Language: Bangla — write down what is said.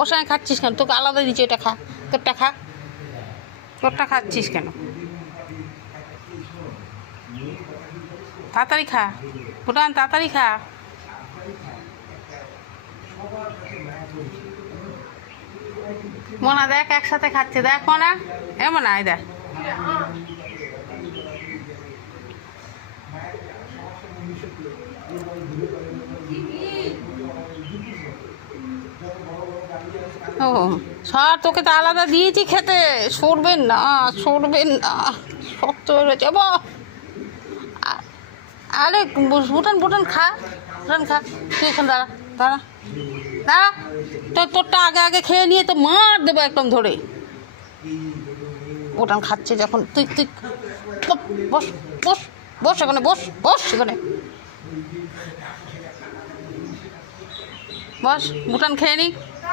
ওর সঙ্গে খাচ্ছিস কেন? তোকে আলাদা দিচ্ছি, এটা খা, তোরটা খা। তোরটা খাচ্ছিস কেন? তাড়াতাড়ি খা ভুটান, তাড়াতাড়ি খা। মোনা দেখ একসাথে খাচ্ছে, দেখ মোনা, এমন আয় দেখ। ও স্যার, তোকে তো আলাদা দিয়েছি খেতে, সরবেন না, সরবেন না, শক্ত হয়ে রয়েছে। আরে ভুটান, ভুটান খা, ভুটান খা, তুই এখন দাঁড়া, দাঁড়া, দাঁড়া। তোরটা আগে আগে খেয়ে নিয়ে তো মার দেবো একদম ধরে। ভুটান খাচ্ছে যখন, তুই তুই বস, বস, বস এখানে, বস, বস এখানে, বস, ভুটান খেয়ে নি।